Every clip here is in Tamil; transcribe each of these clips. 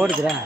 ஓடுதுரா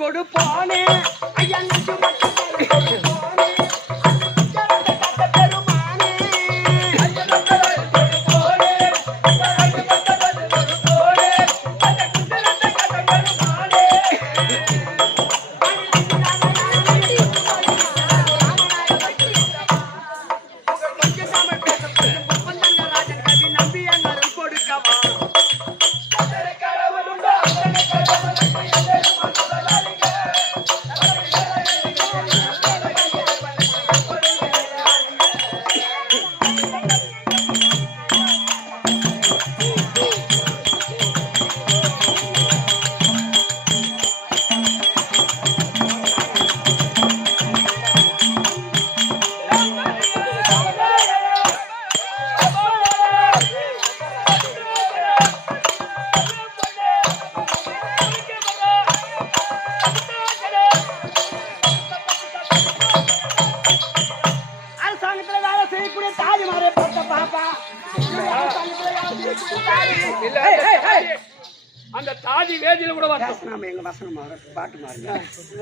கொடுப்பானே ஐயா அந்த தாதி வேதியில கூட வரணும். எங்க வசனம் பாட்டு மாறுங்க.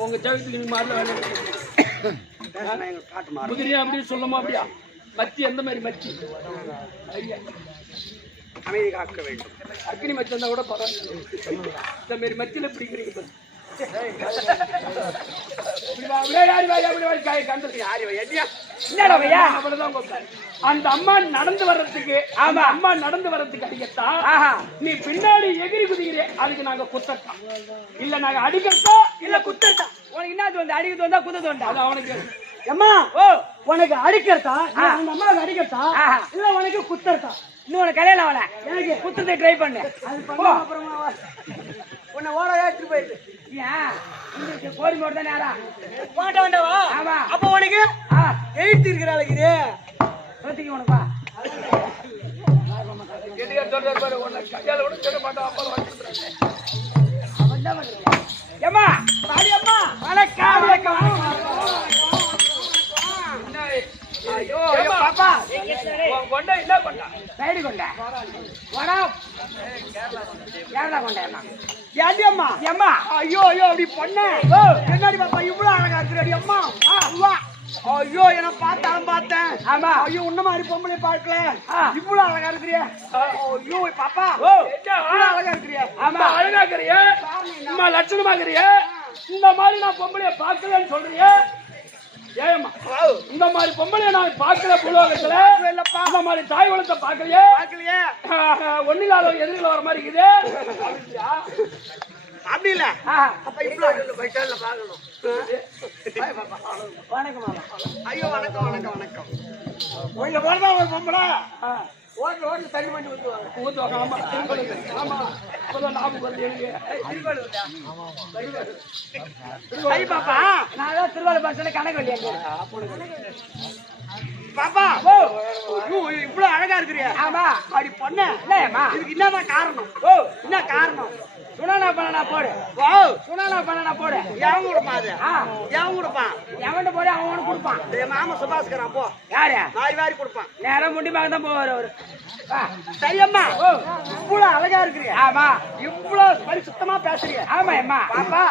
உங்க ஜெகத்துல நீங்க மாறல எங்க பாட்டு மாறு குதிரையா அப்படின்னு சொல்லுமா? அப்படியா மத்தி எந்த மாதிரி மத்தி ஐயா அமைதி காக்க வேண்டும். அக்னி மத்தி இருந்தா கூட பரவாயில்ல. இந்த மாதிரி மத்தியில பிடிக்கிறீங்க கண்டது யாரு என்னடா பையா அப்படிதான் கூப்பிட்டாரு. அந்த அம்மா நடந்து வர்றதுக்கு ஆமா அம்மா நடந்து வர்றதுக்கு அடிக்கத்தான் நீ பின்னாடி எகிரி குதிக்கிறே அதுக்கு நாங்க குத்தத்தான் இல்ல நாங்க அடிக்கிறதா இல்ல குத்தத்தான். உனக்கு என்னது வந்து அடிக்கிறது வந்தா குத்தது வந்தா அது அவனுக்கு அம்மா உனக்கு அடிக்கிறதா அந்த அம்மாவுக்கு அடிக்கிறதா இல்ல உனக்கு குத்துறதா? இன்னும் உனக்கு கல்யாணம் ஆகல எனக்கு குத்தத்தை ட்ரை பண்ணு அது பண்ண அப்புறமா உன்னை ஓட ஏற்றிட்டு போயிட்டு ஏன் இந்த கோடி மோடு தான் நேரா போட்ட வேண்டாவா? ஆமா அப்ப உனக்கு எழுத்து இருக்கிற அளவுக்கு இது சொத்திக்கு உனப்பா சொல்றாரு பாரு உன்னை கையால கூட சொல்ல மாட்டோம் அப்பா ஏம்மா பாடி அம்மா வணக்கம் வணக்கம் ஐயோ பாப்பா கொண்டா என்ன கொண்டா சைடு கொண்டா வடா கேரளா கொண்டா அம்மா ஏண்டி அம்மா அம்மா ஐயோ ஐயோ அப்படி பொண்ணு என்னடி பாப்பா இவ்வளவு அழகா இருக்கிறடி அம்மா வா ஐயோ என்ன பார்த்தேன் ஆமா ஐயோ உன்ன மாதிரி பொம்பளை பார்க்கல இவ்வளவு அழகா இருக்கிறியா ஐயோ பாப்பா இவ்வளவு அழகா இருக்கிறியா ஆமா அழகா இருக்கிறியா அம்மா லட்சணமா இருக்கிறியா இந்த மாதிரி நான் பொம்பளைய பார்க்கலன்னு சொல்றியா ஏமா இந்த மாதிரி பொம்பளைய நான் பார்க்கல புலோகத்துல இந்த மாதிரி தாய் வளத்தை பார்க்கலையே ஒன்னிலால எதிரில வர மாதிரி இருக்குது அப்படி இல்ல அப்ப இவ்வளவு பைசால பாக்கணும். வணக்கம் ஐயோ வணக்கம் வணக்கம் வணக்கம் உங்க வரதா ஒரு பொம்பளை ஓட்டு தண்ணி பண்ணி ஊத்துவாங்க. ஆமா ஆமா அப்பதான் ஞாபகம் வருது எனக்கு சரி பாப்பா நான் தான் திருவாரூர் பஸ்ல கணக்கு வழியா பாப்பா இவ்வளவு அழகா இருக்கிறியா ஆமா அப்படி பொண்ணு இல்லையம்மா இதுக்கு என்னதான் காரணம்? என்ன காரணம்? சுனானா பண்ணனா போடு ஓ சுனானா பண்ணனா போடு எவன் கொடுப்பான் அது? எவன் கொடுப்பான்? எவன்ட போடு அவன் கொடுப்பான். என் மாமா சுபாஸ்கரன் போ யாரு வாரி கொடுப்பான். நேரம் முண்டி மகன் தான் போவார் அவரு. சரியம்மா இவ்வளவு அழகா இருக்கிறியா? ஆமா இவ்வளவு பரிசுத்தமா பேசுறியா? ஆமா அம்மா பாப்பா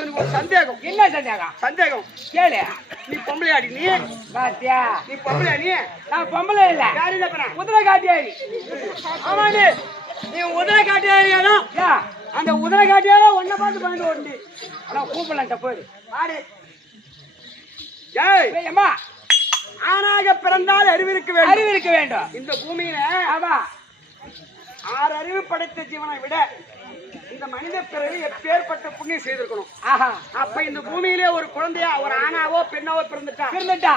எனக்கு ஒரு சந்தேகம். என்ன சந்தேகம் கேளு. நீ பொம்பளையாடி? நீ பாத்தியா நீ பொம்பளையா? நீ நான் பொம்பளை இல்ல யாரு இல்ல குதிரை காட்டியாரி. ஆமா நீ உதர காட்டியாரியானா அந்த உதர காட்டியாரா ஒன்ன பார்த்து பயந்து ஓடி ஆனா கூப்பிடலான்ட்ட போயிடு பாடு. ஏய் அம்மா ஆணாக பிறந்தால் அறிவிருக்க வேண்டும் இந்த பூமியில ஆமா 6 அறிவு படைத்த ஜீவனை விட இந்த மனித பிறகு எப்பேற்பட்ட புண்ணியம் செய்திருக்கணும். ஆஹா அப்ப இந்த பூமியிலே ஒரு குழந்தையா ஒரு ஆணாவோ பெண்ணாவோ பிறந்துட்டா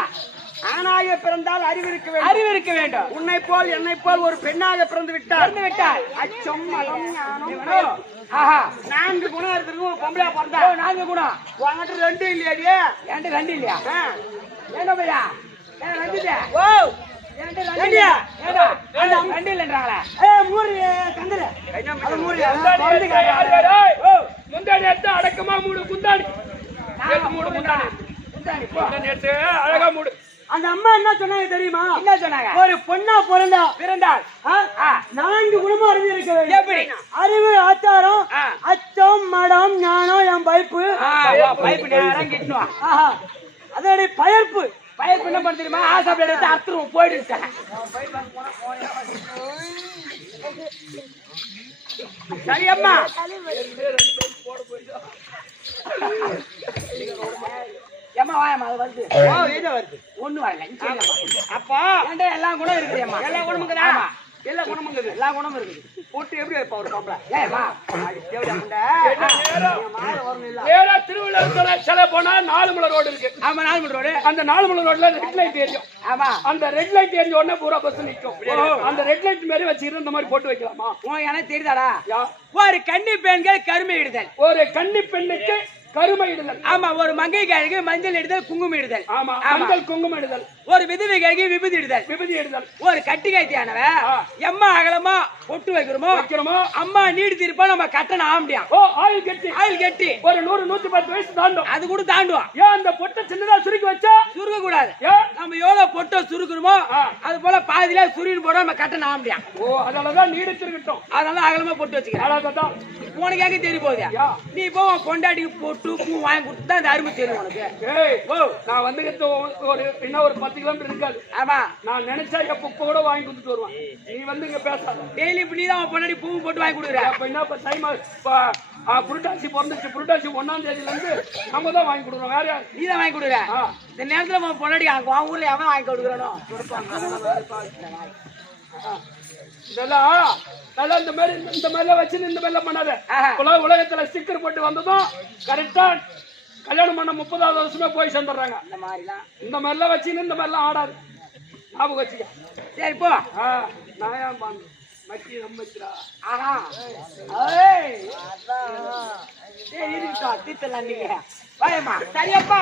ஆணாக பிறந்தால் அறிவிருக்க வேண்டும். உன்னை போல் என்னை போல் ஒரு பெண்ணாக பிறந்து விட்டால் அச்சம் மதம் ஞானம் ஆஹா 4 குணம் இருக்கிறது ஒரு பொம்பளையா பிறந்தா 4 குணம் உங்ககிட்ட 2 இல்லையாடியே? என்கிட்ட 2 இல்லையா? என்ன பையா வந்துட்டேன். ஓ ரெண்டியா ரெண்டு இல்லைன்றாங்களே. முந்தாடி எடுத்து அடக்கமா மூடு குந்தாடி மூடு முந்தாடி அழகா மூடு. அந்த அம்மா என்ன சொன்னாங்க தெரியுமா? என்ன சொன்னாங்க? ஒரு பொண்ணா பிறந்தால் 4 குணமும் அறிவு இருக்க வேண்டும். எப்படி? அறிவு, ஆச்சாரம், அச்சம், மடம், ஞானம், என் பைப்பு நேரம் கிட்டணும். அதோடைய பயர்ப்பு என்ன பண்ண தெரியுமா? ஆசாப்ல எடுத்து அர்த்தம் போயிடுச்சேன். சரி அம்மா ஏமா வாயம்மா அது வருது. ஒண்ணு வரல. அப்பா எல்லாம் குணம் இருக்குது. அம்மா எல்லா குணமும் எல்லா குணமும் இருக்குது. போட்டு எப்படி வைப்பா ஒரு பாப்பா? ஏமா திருவிழா சில போனா 4 முளை ரோடு இருக்கு. ஆமா 4 முளை ரோடு. அந்த 4 முளை ரோட்ல ரெட் லைட் எரியும். ஆமா அந்த ரெட் லைட் எரிஞ்ச உடனே பூரா பஸ் நிக்கும். அந்த ரெட் லைட் மாதிரி வச்சுக்கிட்டு இந்த மாதிரி போட்டு வைக்கலாமா? உனக்கு எனக்கு தெரியுதாடா? ஒரு கன்னி பெண்கள் கருமை இடுதல். ஒரு கன்னி பெண்ணுக்கு கருமை இடுதல். ஆமா. ஒரு மங்கை கிழக்கு மஞ்சள் இடுதல் குங்குமம் இடுதல். ஆமா மஞ்சள் குங்குமம் இடுதல். ஒரு விதவை கிழக்கு விபூதி இடுதல். ஒரு கட்டி கைத்தியானவ எம்மா அகலமா பொட்டு வைக்கிறோமோ அம்மா நீடி திருப்பா நம்ம கட்டணம் ஆம்பியா. ஆயில் கட்டி ஒரு 100-110 வயசு தாண்டும். அது கூட தாண்டுவோம். ஏன் அந்த பொட்டை சின்னதா சுருக்கி வச்சா சுருக்க கூடாது. நம்ம எவ்வளவு பொட்டை சுருக்குறோமோ அது போல பாதியில சுருகிட்டு போட நம்ம கட்டணம் ஆம்பியா. அதனாலதான் நீடிச்சிருக்கட்டும். அதனால அகலமா பொட்டு வச்சுக்கிறேன். உனக்கு எங்க தெரிய போகுது? நீ இப்போ கொண்டாடிக்கு பொட்டு பூ வாங்கி கொடுத்து தான் அந்த அருமை தெரியும் உனக்கு. நான் வந்து ஒரு 10 கிலோமீட்டர் இருக்காது. ஆமா நான் நினைச்சா எப்ப கூட வாங்கி கொடுத்துட்டு வருவேன். நீ வந்து இங்க பேசாத. டெய்லி இப்ப நீதான் பொண்டாடி பூ போட்டு வாங்கி கொடுக்குற. அப்ப என்ன டைம் புரட்டாசி பிறந்துச்சு. புரட்டாசி 1ஆம் தேதியில இருந்து நம்ம தான் வாங்கி கொடுக்குறோம். வேற யாரு? நீதான் வாங்கி கொடுக்குற. இந்த நேரத்துல பொண்ணாடி அங்க உன் ஊர்ல எவன் வாங்கி கொடுக்குறானோ இதெல்லாம் நல்லா இந்த மாதிரிலாம் வச்சு இந்த மாதிரிலாம் பண்ணாத. உலகத்துல ஸ்டிக்கர் போட்டு வந்ததும் கரெக்டா கல்யாணம் பண்ண 30வது வருஷமே போய் சேர்ந்துடுறாங்க. இந்த மாதிரிலாம் வச்சுன்னு இந்த மாதிரிலாம் ஆடாது. ஞாபகம் வச்சுக்க. சரி போ. நான் ஏன் பாங்க மச்சி நம்பிச்சுடா. ஆஹா சரி இருக்கா தீத்தலாம் நீங்க வாயம்மா. சரியப்பா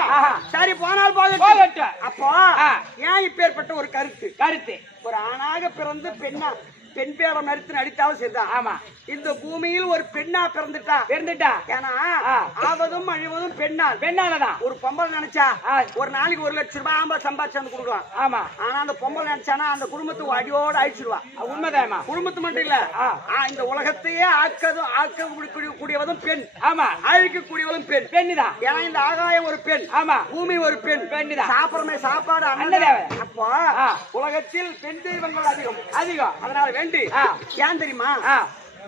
சரி போனால் போகட்டும். அப்போ ஏன் இப்பேற்பட்ட ஒரு கருத்து ஒரு ஆணாக பிறந்து பெண் பேரை மறுத்து நடித்தாலும் சரிதான். ஆமா இந்த பூமியில் ஒரு பெண்ணா பிறந்துட்டா ஏன்னா ஆவதும் அழிவதும் பெண்ணாலதான். ஒரு பொம்பளை நினைச்சா ஒரு நாளைக்கு 1 லட்சம் ரூபாய் ஆம்பளை சம்பாதிச்சு வந்து கொடுக்கலாம். ஆமா ஆனா அந்த பொம்பளை நினைச்சானா அந்த குடும்பத்தை அடியோடு அழிச்சிருவா. உண்மைதாமா. குடும்பத்து மட்டும் இல்ல இந்த உலகத்தையே ஆக்கக்கூடியவதும் பெண். ஆமா அழிக்கக்கூடியவளும் பெண்ணுதான். ஏன்னா இந்த ஆகாயம் ஒரு பெண். ஆமா பூமி ஒரு பெண்ணுதான். சாப்பிடமே சாப்பாடு அண்ணன். அப்போ உலகத்தில் பெண் தெய்வங்கள் அதிகம். அதனால வேண்டி ஏன் தெரியுமா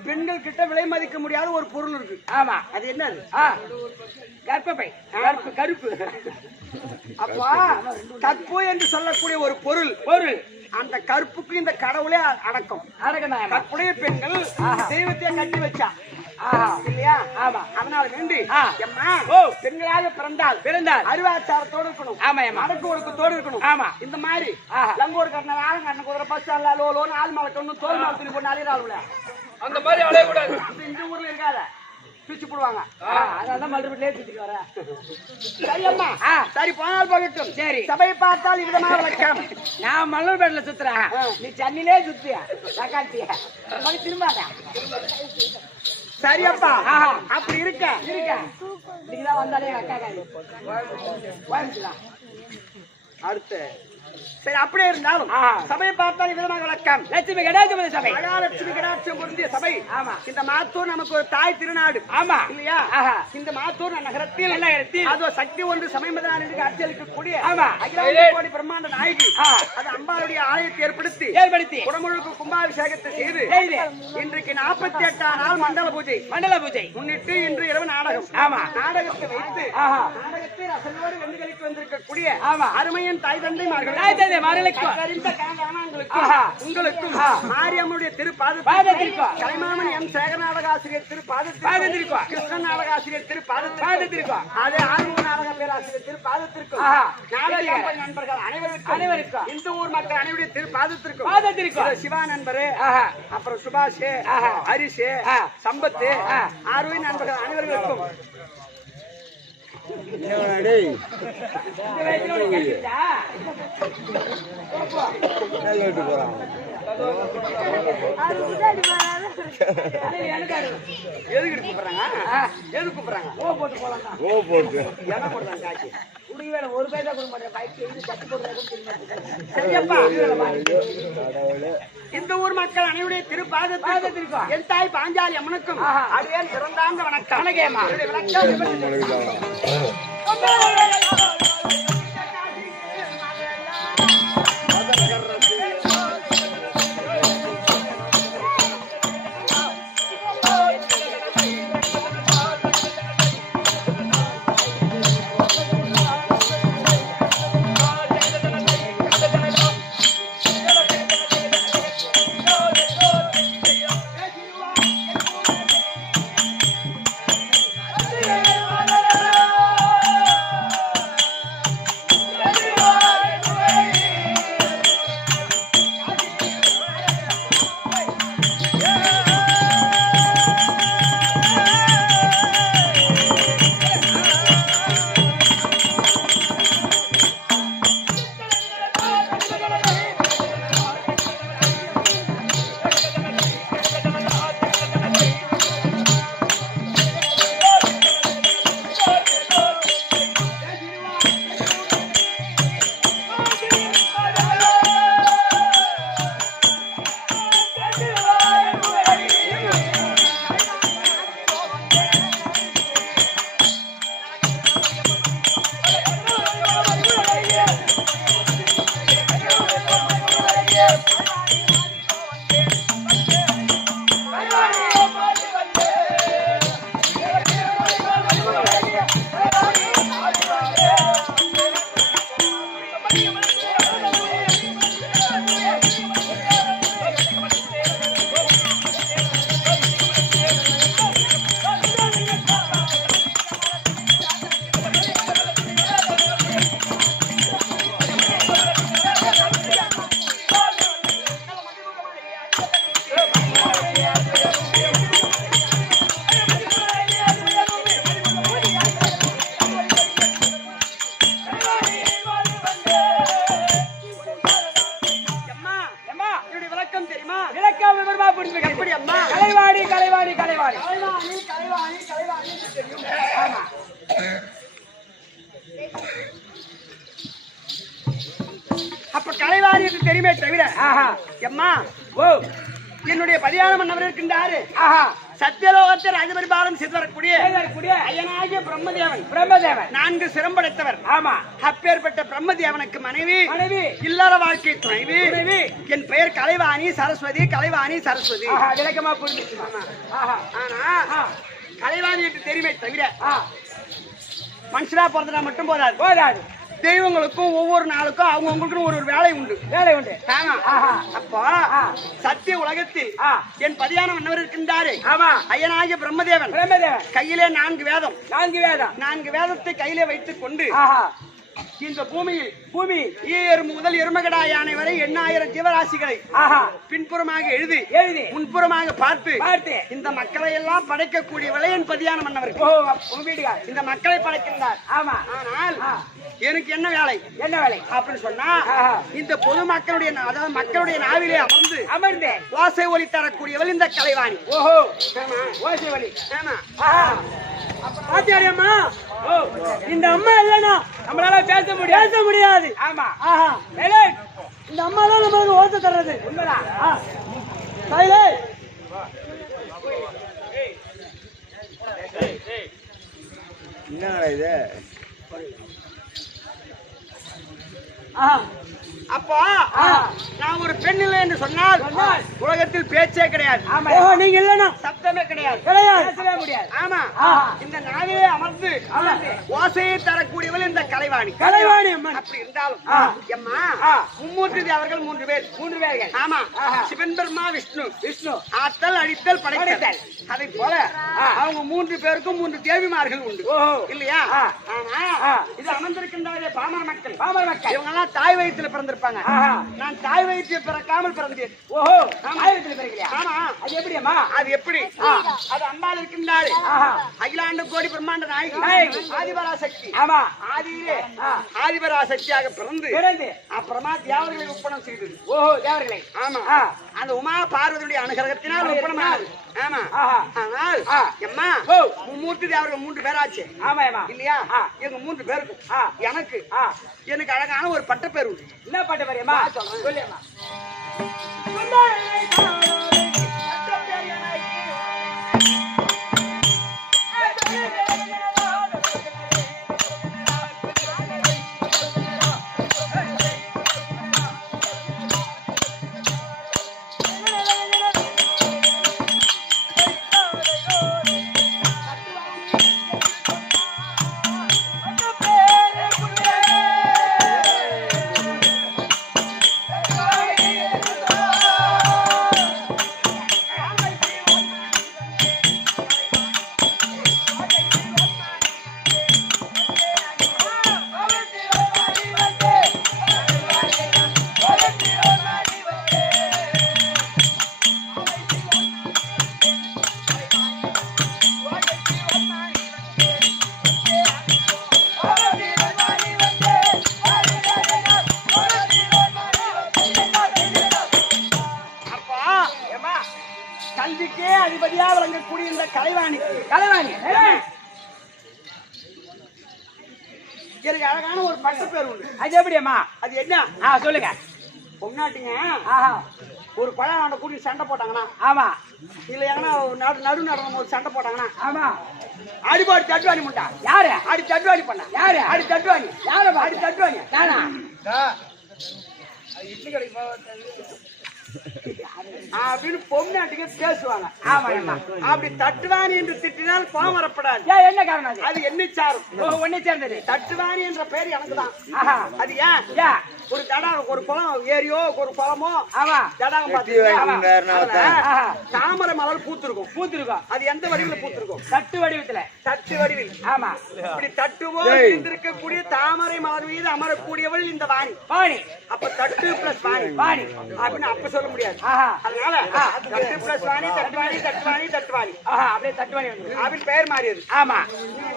பெண்கள் கிட்ட விலை மதிக்க முடியாத ஒரு பொருள் இருக்கு. ஆமா அது என்னது? கர்ப்பப்பை. கருப்பு. அப்பா கற்பு என்று சொல்லக்கூடிய ஒரு பொருள் அந்த கற்புக்கு இந்த கடவுளே அடக்கம். கற்புடைய பெண்கள் தெய்வத்தை கட்டி வச்சா இல்லையா? ஆமா. அதனால வேண்டி பெண்களாக பிறந்தால் அறிவாச்சாரத்தோடு இருக்கணும். ஆமா அடக்கு ஒடுக்கத்தோடு இருக்கணும். ஆமா இந்த மாதிரி லங்கோடு கட்டின கண்ண குதிரை பஸ் லோலோன்னு ஆள் மேல கொண்டு தோல் மேல துணி போட்டு அழிறாள். அந்த மாதிரி அலைய கூடாது. இந்த ஊர்ல இருக்காத பிச்சு போடுவாங்க. அதான் மல்லிபட்டிலே பிச்சுட்டு வர. சரியம்மா சரி போனால் போகட்டும். சரி சபையை பார்த்தால் விதமாக வழக்கம். நான் மல்லிபட்டில சுத்துறேன், நீ சென்னையிலே சுத்தியா தக்காத்தியா திரும்பாத. சரியப்பா அப்படி இருக்க நீங்கதான் வந்தாலே அக்கா அடுத்து சரி அப்படியே இருந்தாலும் சபையை பார்த்தால் விதமாக வழக்கம். லட்சுமி கடாட்சம் சபை. மகாலட்சுமி கடாட்சம் பொருந்திய சபை. ஆமா இந்த மாத்தூர் நமக்கு ஒரு தாய் திருநாடு. ஆமா இல்லையா? இந்த மாத்தூர் நகரத்தில் அது சக்தி ஒன்று சமயமதான அச்சலிக்கக்கூடிய கோடி பிரம்மாண்ட நாயகி. அது அம்பாளுடைய ஆலயத்தை ஏற்படுத்தி குடமுழுக்கு கும்பாபிஷேகத்தை செய்து இன்றைக்கு 48ஆம் நாள் மண்டல பூஜை முன்னிட்டு இன்று இரவு நாடகம். ஆமா நாடகத்தை வைத்து நாடகத்தை ரசனோடு வெந்துகளித்து வந்திருக்கக்கூடிய அருமையின் தாய் தந்தைமார்கள் உங்களுக்கும் மாரியம்மனுடைய திருப்பாதத்திற்கும் கலைமாமன் எம் சேகர் நாடகாசிரியர் திருப்பாதத்திற்கும் கிருஷ்ணன் நாடகாசிரியர் திருப்பாதத்திற்கும் அதே ஆர்வ நாடக பேராசிரியர் திருப்பாதத்திற்கும் நாடக நண்பர்கள் அனைவருக்கும் இந்த ஊர் மக்கள் அனைவருடைய திருப்பாதத்திற்கும் சிவா நண்பரு அப்புறம் சுபாஷ் ஹரிஷ் சம்பத்து ஆர்வி நண்பர்கள் அனைவருக்கும் ஒரு பைசா கொடுக்க மாட்டேன். இந்த ஊர் மக்கள் அனைவருடைய திருப்பாதத்திற்கும் என் தாய் பாஞ்சாலி அம்மனுக்கும் அடியேன் சிறந்தாந்த வணக்கம். தெரியுமே தவிர ஆஹா எம்மா ஓ என்னுடைய பதியானம் மன்னவர் இருக்கின்றாரு ஆஹா சத்தியலோகத்தில் ராஜபரிபாலம் செய்து வரக்கூடிய கூடிய ஐயனாகிய பிரம்மதேவன் பிரம்மதேவன் 4 சிரம்படைத்தவர். ஆமா அப்பேற்பட்ட பிரம்மதேவனுக்கு மனைவி மனைவி இல்லற வாழ்க்கை துணைவி துணைவி. என் பெயர் கலைவாணி சரஸ்வதி. கலைவாணி சரஸ்வதி. ஆஹா விளக்கமா புரிஞ்சுச்சு. ஆஹா ஆனா கலைவாணி என்று தெரியுமே தவிர ஆ மனுஷனா பிறந்தா மட்டும் போதாது. போதாது. தெய்வங்களுக்கும் ஒவ்வொரு நாளுக்கும் அவங்கவுங்களுக்கும் ஒரு வேலை உண்டு. வேலை உண்டு. ஆமா. ஆஹா அப்போ சத்திய உலகத்தில் ஆ என் பதியான மன்னவர் இருக்கின்றாரு. ஆமா ஐயனாகிய பிரம்மதேவன் பிரம்மதேவன் கையிலே 4 வேதம். 4 வேதம். 4 வேதத்தை கையிலே வைத்துக் கொண்டு ஆஹா இந்த பூமியில் பூமி ஈயெறும்பு முதல் எருமகடா யானை வரை 8000 ஜீவராசிகளை ஆஹா பின்புறமாக எழுதி முன்புறமாக பார்த்து இந்த மக்களை எல்லாம் படைக்கக்கூடியவளை என் பதியான மன்னவருக்கு. ஓ வீடுகார் இந்த மக்களை படைக்கின்றார். ஆமா. ஆனால் எனக்கு என்ன வேலை அப்படின்னு சொன்னா இந்த பொது மக்களுடைய அதாவது மக்களுடைய நாவிலே அமர்ந்து ஓசை ஒலி தரக்கூடியவள் இந்த கலைவாணி. ஓஹோ ஓசை ஒலி. ஆமா. பாத்தியாரியம்மா இந்த அம்மா இல்லனா நம்மளால பேச முடியாது. ஆமா. ஆஹா வேலை இந்த அம்மா தான் நமக்கு ஓசை தர்றது. உண்மைதான். கையிலே என்னடா இது? அப்போ நான் ஒரு பெண் இல்லை என்று சொன்னால் உலகத்தில் பேச்சே கிடையாது. நீங்க இல்லனா சப்தமே கிடையாது. பேசவே முடியாது. ஆமா. இந்த நாவிலே அமர்ந்து ஓசையை தரக்கூடியவள் இந்த கலைவாணி. அப்படி இருந்தாலும் எம்மா மும்மூர்த்தி தேவர்கள் 3 பேர். 3 பேர்கள். ஆமா. சிவன் பிரம்மா விஷ்ணு ஆத்தல் அழித்தல் படைத்தல். அதை போல அவங்க 3 பேருக்கும் 3 தேவிமார்கள் உண்டு இல்லையா? ஆமா. இது அமர்ந்திருக்கின்றாரே பாமர மக்கள். இவங்க எல்லாம் தாய் வயிற்றில் பிறந்திருப்பாங்க. நான் தாய் வயிற்றில் பிறக்காமல் பிறந்தேன். ஓஹோ தாய் வயிற்றில் பிறக்கலையா? ஆமா. அது எப்படிமா? அது எப்படி? அது அம்பாள் இருக்கின்றாரு. அகிலாண்ட கோடி பிரம்மாண்ட நாயகி ஆதிபராசக்தி. ஆமா. ஆதியிலே ஆதிபராசக்தியாக பிறந்து அப்புறமா தேவர்களை ஒப்பனம் செய்தது. ஓஹோ தேவர்களை. ஆமா. அந்த உமா பார்வதியுடைய அனுகிரகத்தினால் ஒப்பனமானது. ஆமா. ஆனால் எம்மா மும்மூர்த்தி தேவர்கள் 3 பேராச்சு. ஆமா இல்லையா? எங்க 3 பேருக்கும் எனக்கு அழகான ஒரு பட்ட பேர் உண்டு. என்ன பட்ட பேருமா? சொல்லுமா. கல்விக்கே அதிபதியா விளங்கக்கூடிய இந்த கலைவாணி எனக்கு அழகான ஒரு பட்ட பேர் உண்டு. அது எப்படியம்மா? அது என்ன சொல்லுங்க. பொன்னாட்டிங்க ஒரு பழம் ஆண்ட கூட்டி சண்டை போட்டாங்கன்னா ஆமா இல்ல எங்கன்னா நடு நடனம் ஒரு சண்டை போட்டாங்கன்னா ஆமா அடிபாடி தட்டுவாணி முட்டா யாரு அடி தட்டுவாணி பண்ண யாரு அடி தட்டுவாணி யாரு அடி தட்டுவாணி நானா இட்லி கடைக்கு அப்படின்னு பொம்னாட்டிங்க பேசுவாங்க. அப்படி தட்டுவாணி என்று திட்டினால் பாவம் வரப்படாது. என்ன காரணம்? அது என்னை சாரும். ஒன்னை சேர்ந்தது. தட்டுவாணி என்ற பெயர் எனக்கு தான். அது ஏன் ஒரு தடாகம் ஒரு குளம் ஏரியோ ஒரு குளமோ தடாகம் பார்த்து தாமரை மலர் பூத்திருக்கும். அது எந்த வடிவில் பூத்திருக்கும்? தட்டு வடிவில். ஆமா. இப்படி தட்டுவோ இருக்கக்கூடிய தாமரை மலர் மீது அமரக்கூடியவள் இந்த வாணி. அப்ப தட்டு பிளஸ் வாணி அப்படின்னு அப்ப சொல்ல முடியாது. அதனால தட்டு பிளஸ் வாணி தட்டுவாணி அப்படியே தட்டுவாணி அப்படின்னு பெயர் மாறியது. ஆமா.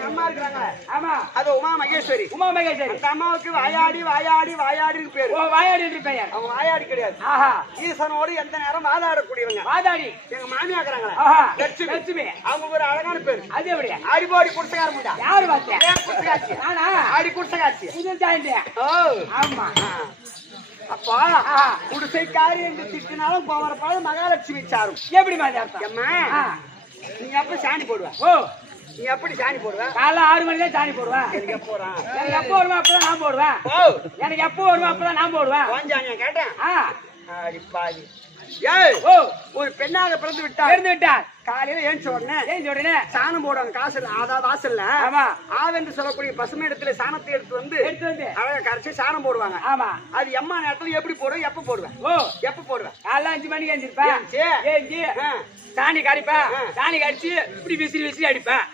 அம்மா இருக்கிறாங்க. ஆமா. அது உமா மகேஸ்வரி. அந்த அம்மாவுக்கு வாயாடி பேரு. வாயாடி என்று பெயர். அவங்க வாயாடி கிடையாது. ஈசனோடு எந்த நேரம் வாதாடக்கூடியவங்க. எங்க மாமியா இருக்கிறாங்க லட்சுமி. அவங்க ஒரு அழகான பேரு. அது எப்படி? அடிபோடி குடிசைக்கார முண்டா. யாரு பாத்தியா? குடிசைக்காட்சி. ஆடி குடிசைக்காட்சி. ஆமா. அப்பா குடிசைக்காரி என்று திட்டினாலும் போவரப்பாடு மகாலட்சுமி சாரும். எப்படி மாதிரி அர்த்தம்? அம்மா நீ எப்ப சாணி போடுவ? ஓ, நீ எப்படி சாணி போடுவ? காலைல 6 மணிக்கு தான் சாணி போடுவேன். எனக்கு எப்போ வரான்? எனக்கு எப்போ வருவா அப்பதான் நான் போடுவேன். எனக்கு எப்போ வருவா அப்பதான் நான் போடுவேன். வாஞ்சானியா கேட்டேன். அடி பாவி. ஓ, ஒரு பெண்ணாக பிறந்து விட்டார். இருந்து விட்டார். காலையில ஏன் உடனே சாணம் போடுவாங்க. காசு அதாவது வாசல்ல ஆமா ஆவென்று சொல்லக்கூடிய பசுமை இடத்துல சாணத்தை எடுத்து வந்து அழகா கரைச்சி சாணம் போடுவாங்க. ஆமா, அது எம்மா நேரத்துல எப்படி போடுவேன்? எப்ப போடுவேன்? ஓ, எப்ப போடுவேன்? காலைல 5 மணிக்கு எழுந்திருப்பேன். ஏஞ்சி சாணி கரைப்பேன். சாணி கரைச்சி இப்படி விசிறி அடிப்பேன்.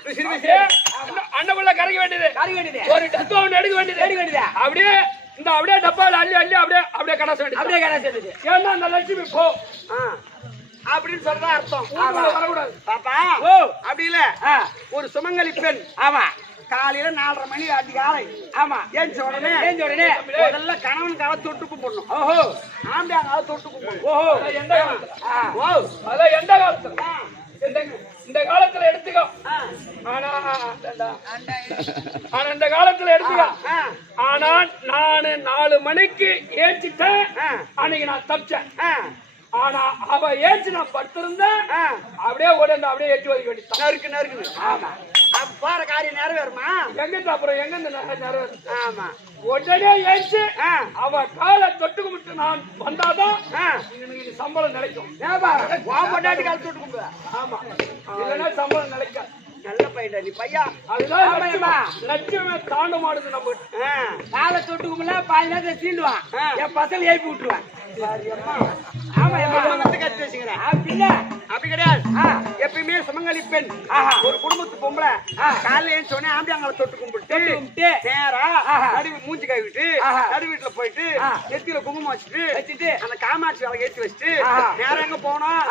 அண்ணக்குள்ள கரைக்க வேண்டியது ஒரு டப்பா ஒண்ணு எடுக்க வேண்டியது அப்படியே இந்த அப்படியே டப்பால அள்ளி அப்படியே கடாச வேண்டியது. அப்படியே கரைச்சி ஏன்னா அந்த லட்சுமி போ அப்படின்னு சொல்றா அர்த்தம். வரக்கூடாது பாப்பா. ஓ, அப்படி இல்ல. ஒரு சுமங்கலி பெண் ஆமா காலையில 4:30 மணி அதிகாலை ஆமா ஏஞ்ச உடனே முதல்ல கணவன் கால தொட்டு கும்பிடணும். ஓஹோ, ஆம்பியாங்க கால தொட்டு கும்பிடணும். ஓஹோ, அதான் எந்த காலத்துல இந்த காலத்துல எடுத்துக்கோ. ஆனா இந்த காலத்துல எடுத்துக்கோ. ஆனா நானு 4 மணிக்கு ஏஞ்சிட்டேன். அன்னைக்கு நான் தப்பிச்சேன். ஆனா அவ ஏஞ்சி நான் படுத்திருந்தேன். அப்படியே ஓடி அப்படியே ஏற்றி வைக்க வேண்டியது. நறுக்கு ஆமா போற காரியம் நிறைவேறுமா? எங்க அப்புறம் எங்க நிறைவேறும்? ஆமா உடனே ஏஞ்சி அவ காலை தொட்டு கும்பிட்டு நான் வந்தாதான் எனக்கு சம்பளம் நிலைக்கும். பொண்டாட்டி கால தொட்டு கும்பிடுவா. ஆமா, இல்லைன்னா சம்பளம் நிலைக்காது. நல்ல பையன் நீ பையா. அதுதான் லட்சுமி தாண்ட மாடுது. நம்ம காலை தொட்டு கும்பிடல பாதி நேரத்தை சீண்டுவான். என் பசங்க எழுப்பி விட்டுருவான். ஆமா, கத்து வச்சுக்கிறேன். அப்படி கிடையாது. எப்பயுமே சுமங்கலி பெண் ஒரு குடும்பத்து பொம்பளை காலையில ஏன் சொன்னேன் ஆம்பியாங்களை தொட்டு கும்பிட்டு நேரா நடுவு மூஞ்சி கழுவிட்டு நடு வீட்டுல போயிட்டு நெத்தியில குங்குமம் வச்சுட்டு அந்த காமாட்சி வேலை ஏற்றி வச்சுட்டு நேரம் எங்க போனோம்?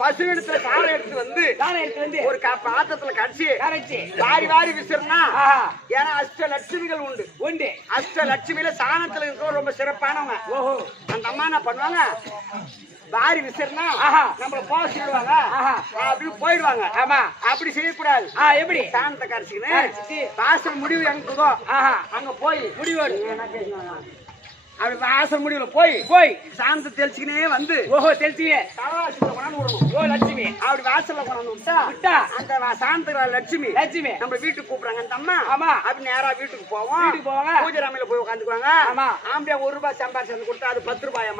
பசுவிடத்துல சாரை எடுத்து வந்து ஒரு பாத்திரத்துல கடிச்சு வாரி விசிறனா. ஏன்னா அஷ்டலட்சுமிகள் உண்டு. அஷ்டலட்சுமியில சாணத்துல இருக்கிற ரொம்ப சிறப்பானவங்க. ஓஹோ, அந்த அம்மா என்ன பண்ணுவாங்க? வாரி விசிறனா நம்மள போக சொல்லுவாங்க. அப்படி போயிடுவாங்க. ஆமா, அப்படி செய்யக்கூடாது. எப்படி? சாணத்தை கரைச்சிக்கின்னு வாசல் முடிவு எங்குதோ அங்க போய் முடிவு அப்படி வாசல் முடிவுல போய் சாந்தத்தை தெளிச்சுக்கினே வந்து ஓஹோ தெளிச்சுக்கினே தலவாசல கொண்டாந்து விடணும். ஓ லட்சுமி அப்படி வாசல்ல கொண்டாந்து விட்டா அந்த சாந்த லட்சுமி நம்ம வீட்டுக்கு கூப்பிடுறாங்க. அந்த அம்மா ஆமா அப்படி நேரா வீட்டுக்கு போவோம். பூஜை ராமையில போய் உட்காந்துக்குவாங்க. ஆமா, ஆம்பியா 1 ரூபாய் சம்பாதிச்சு கொடுத்தா அது 10 ரூபாய்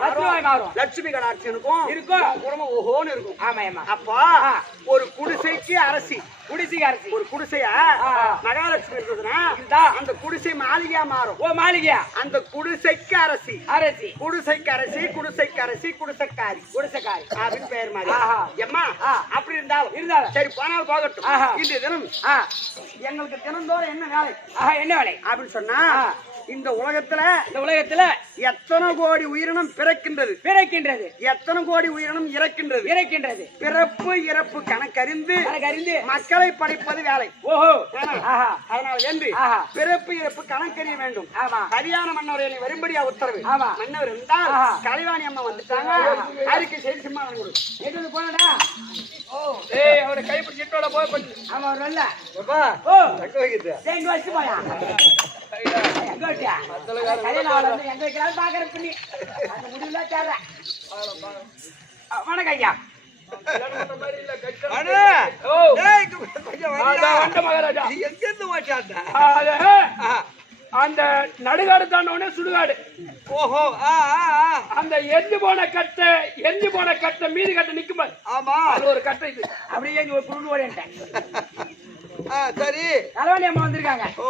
மாறும். லட்சுமி கடாட்சி இருக்கும். குடும்பம் ஓஹோன்னு இருக்கும். ஆமா, அப்போ ஒரு குடிசைக்கு அரசி ஒரு குடிசையா மகாலட்சுமி இருக்குதுன்னா அந்த குடிசை மாளிகையா மாறும். ஓ, மாளிகையா? அந்த குடிசைக்கு அரசி குடிசைக்காரி அப்படின்னு பெயர் மாதிரி. எம்மா அப்படி இருந்தாலும் சரி போனாலும் போகட்டும். இந்த தினம் எங்களுக்கு தினந்தோறும் என்ன வேலை அப்படின்னு சொன்னா இந்த உலகத்துல எத்தனை கோடி உயிரினம் பிறக்கின்றது, எத்தனை கோடி உயிரினம் இறக்கின்றது. பிறப்பு இறப்பு கணக்கறிந்து மக்களை படைப்பது வேலை. ஓஹோ, அதனால என்று பிறப்பு இறப்பு கணக்கறிய வேண்டும். சரியான மன்னவரை வரும்படியா உத்தரவு. மன்னவர் இருந்தால் கலைவாணி அம்மா வந்துட்டாங்க. அறிக்கை செய்து சிம்மா எங்களுக்கு போனடா. அவரை கைப்பிடிச்சிட்டோட போய் பண்ணு. ஆமா, ஒரு நல்ல வச்சு போயா வணக்கம் ஐயா. அந்த நடுகாடு தாண்டவனே சுடுகாடு. ஓஹோ, அந்த எரிஞ்சு போன கட்டை மீதி கட்டை நிக்கும் பாரு. ஆமா, அது ஒரு கட்டை. இது அப்படியே ஒரு குருடு ஓடிட்டேன். சரி, கலைவாணி அம்மா வந்திருக்காங்க. ஓ,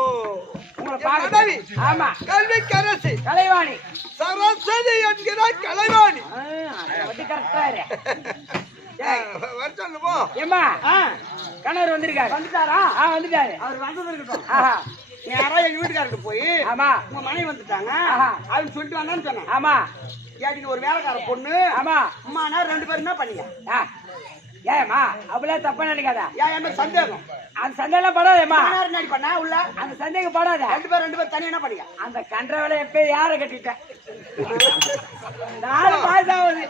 உங்களை பாக்க. ஆமா, கல்விக்கரசி கலைவாணி சரஸ்வதி என்கிறார் கலைவாணி. ஏமா கணவர் வந்திருக்காரு. வந்துட்டாரா? வந்துட்டாரு. அவர் வந்தது இருக்கட்டும். யாரா எங்க வீட்டுக்காரருக்கு போய் ஆமா உங்க மனைவி வந்துட்டாங்க அப்படின்னு சொல்லிட்டு வந்தான்னு சொன்னேன். ஆமா, ஏடிக்கு ஒரு வேலைக்கார பொண்ணு. ஆமா, அம்மா நான் 2 பேரும் தான் பண்ணீங்க. ஏமா அவ்வளவு தப்பா நினைக்காதா? என்ன சந்தேகம்? அந்த சந்தேகம் படாதேமா. என்ன பண்ண உள்ள அந்த சந்தேகம் படாத. 2 பேர் தனியா என்ன பண்ணீங்க? அந்த கன்ற வேலை எப்ப யார கட்டிட்டேன்? நாலு பாசாவது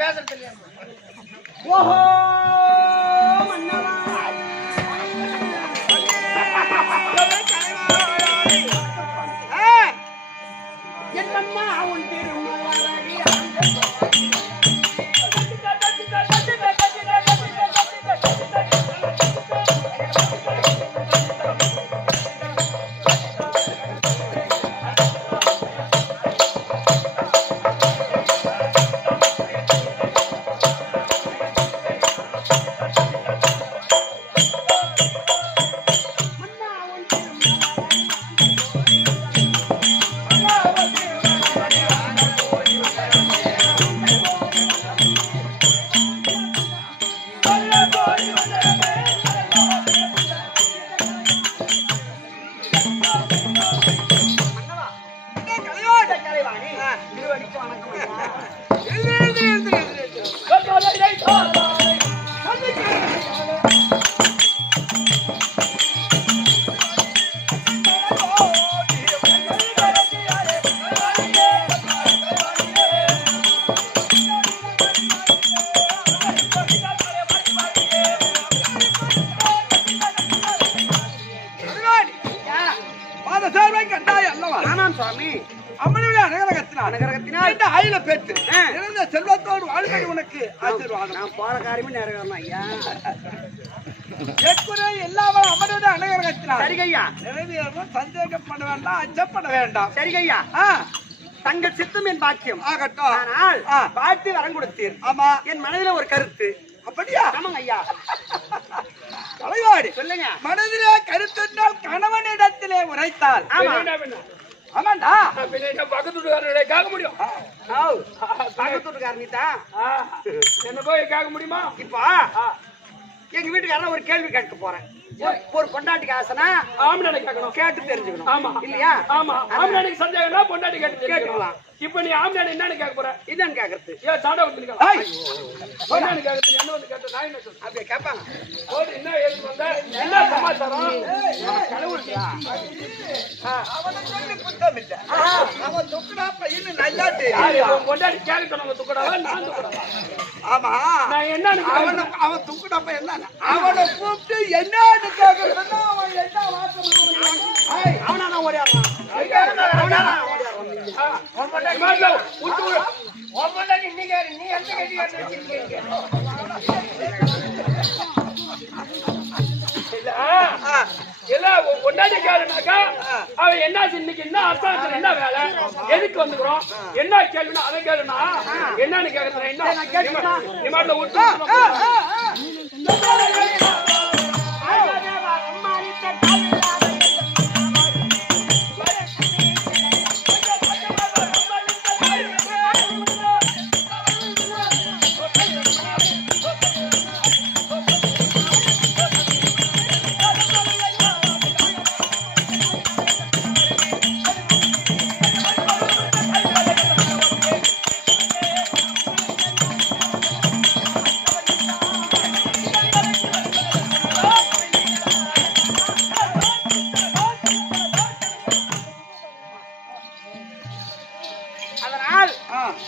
பேசுறது. ஓஹோ மன்னவா சுவாமி அம்மனுடைய அனுகிரகத்தினால் அனுகிரகத்தினால் இந்த ஆயில பெற்று இறந்த செல்வத்தோடு வாழ்க்கை உனக்கு ஆசீர்வாதம். நான் போற காரியமே நிறைவேறணும் ஐயா. ஏற்குறை எல்லாமே அம்மனுடைய அனுகிரகத்தினால் சரிகையா நிறைவேறணும். சந்தேகப்பட வேண்டாம், அச்சப்பட வேண்டாம். சரிகையா தங்கள் சித்தம் என் பாக்கியம் ஆகட்டும். ஆனால் பாட்டி வரம் கொடுத்தீர். ஆமா, என் மனதில ஒரு கருத்து. அப்படியா? ஆமாங்க ஐயா. தலைவாடி சொல்லுங்க. மனதிலே கருத்துனால் கணவனிடத்திலே உரைத்தால் ஆமா ஆமாண்டா. பக்கத்து வீட்டுக்காரர்களை கேட்க முடியும். பக்கத்துக்காரனிட்டா என்ன போய் கேட்க முடியுமா? இப்போ எங்க வீட்டுக்காரன் ஒரு கேள்வி கேட்க போறேன். ஒரு பொண்டாட்டிக்கு ஆசைனா ஆம்பளை கேட்கணும், கேட்டு தெரிஞ்சுக்கணும். ஆமா இல்லையா? ஆமா. ஆம்பளைக்கு சந்தேகம்னா பொண்டாட்டி கேட்டு கேட்கலாம். இப்ப நீ ஆம்பளை என்னன்னு கேட்க போற? இதுன்னு கேக்குறது. ஏன் சாண்டா வந்துருக்கலாம்? என்னன்னு கேக்குறது? என்ன வந்து கேட்ட நான் என்ன சொல்றேன்? அப்படியே கேட்பாங்க. போது என்ன ஏது வந்த என்ன சமாச்சாரம்? கடவுள்யா அவனை சொல்லி குத்தம் இல்லை. அவன் துக்குடா பையனு நல்லா தெரியும். யாரு உன் பொண்டாட்டி கேட்கணும்? நம்ம துக்கடாவா நான் துக்கடாவா? ஆமா, நான் என்னன்னு அவன் துக்குடா பையன் என்ன அவனை கூப்பிட்டு என்னன்னு கேட்கறதுன்னா அவன் என்ன வாசம் அவனா நான் ஓடியாடுறான். அவன் என்ன இன்னைக்கு என்ன அர்த்தம், என்ன வேலை, எதுக்கு வந்துக்கிறோம், என்ன கேள்வினா அதை கேளுனா என்னன்னு கேட்கறேன். என்ன கேட்கணும்னா நீ மாட்டில விட்டு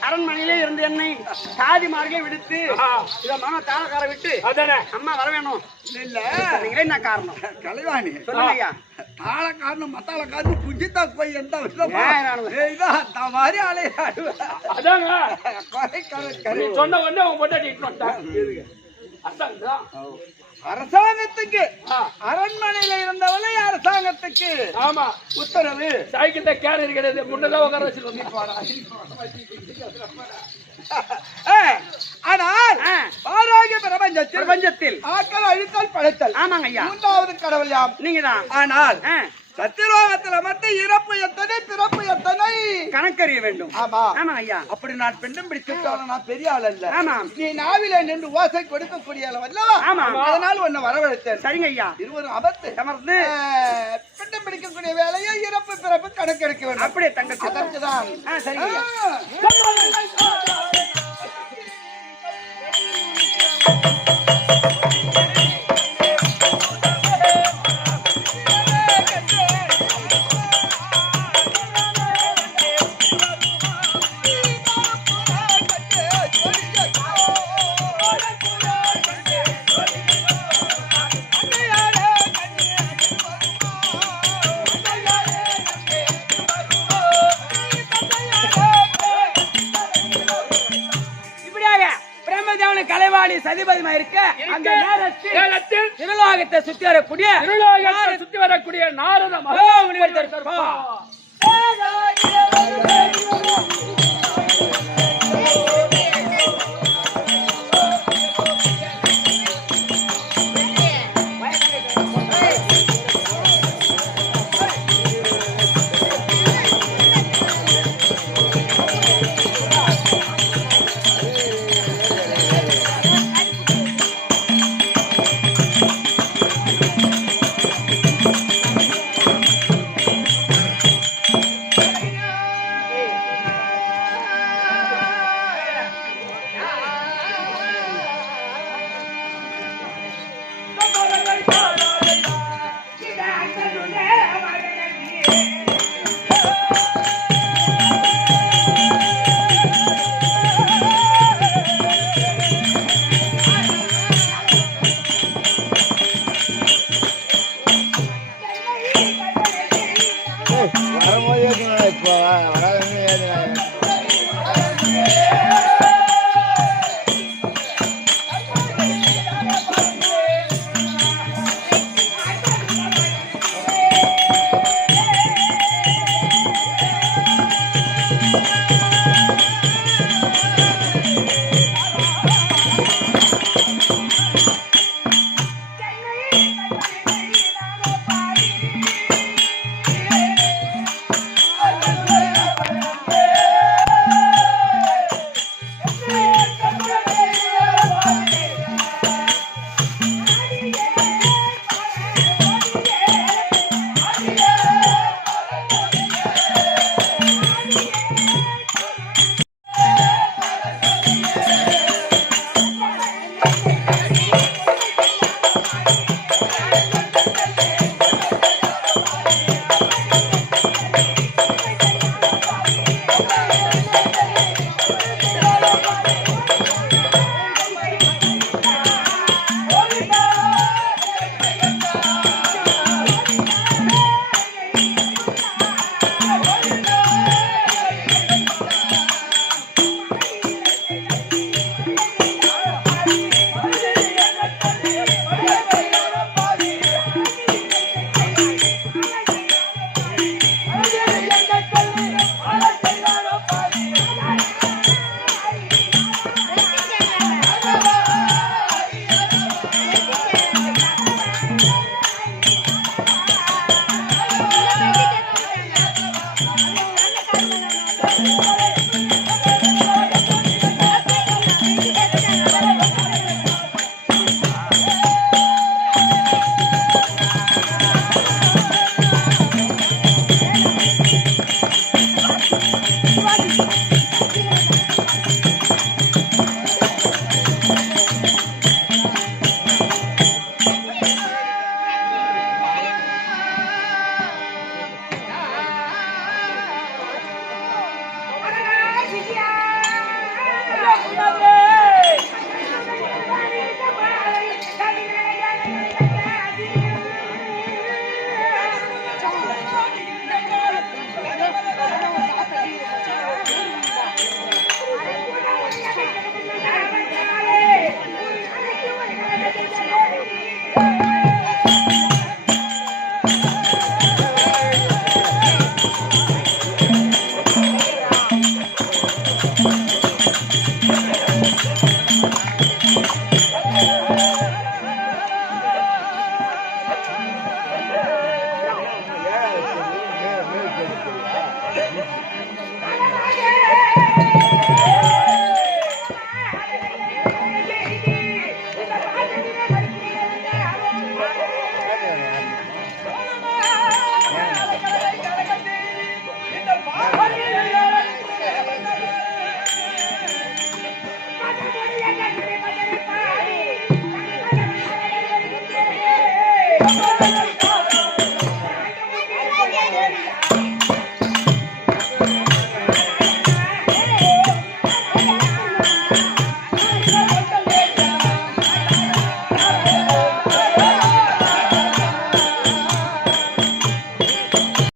அரண்மனையிலே இருந்து என்னை சாதிமார்களை விடுத்து இத மன தாளக்கார விட்டு அதானே அம்மா வர வேணும் இல்ல. நீங்களே என்ன காரணம் கலைவாணி சொல்லுங்க ஐயா. தாள காரணம் மத்தாள காரணம் புஞ்சித்தா போய் எந்த மாதிரி அலையாடு அதாங்க நீ சொன்ன உடனே உன் பொண்டாட்டி இட்டு வந்துட்டான். அதான் அரசாங்கத்துக்கு அரண்மனையில இருந்தவளை அரசாங்கத்துக்கு ஆமா உத்தரவு. சைக்கிள்ல கேரியர் கிடையாது, முன்னதான் உட்கார வச்சு ஆனால் ஆரோக்கிய பிரபஞ்சத்தில் ஆக்கள் அழித்தல் படைத்தல் ஆமாங்க ஐயா. மூன்றாவது கடவுள் யாம் நீங்கதான். ஆனால் சத்தியலோகத்துல மட்டும் இறப்பு எத்தனை பிறப்பு எத்தனை கணக்கறிய வேண்டும். ஆமா ஆமா ஐயா. அப்படி நான் பெண்ணும் பிடிச்சிருக்கான நான் பெரிய ஆள் அல்ல. ஆமா. நீ நாவில நின்று ஓசை கொடுக்கக்கூடிய அளவு அல்லவா? ஆமா. அதனால உன்னை வரவழைத்தேன். சரிங்க ஐயா. இருவரும் அமர்ந்து அமர்ந்து பெண்ணும் பிடிக்கக்கூடிய வேலையை இறப்பு பிறப்பு கணக்கெடுக்க வேண்டும். அப்படியே தங்கச்சி. அதற்குதான் சரிங்க ஐயா. கலைவாணி சதிபதிமா இருக்க அந்த நேரத்தில் திருலோகத்தை சுத்தி வரக்கூடிய நாரத மகாமுனிவர்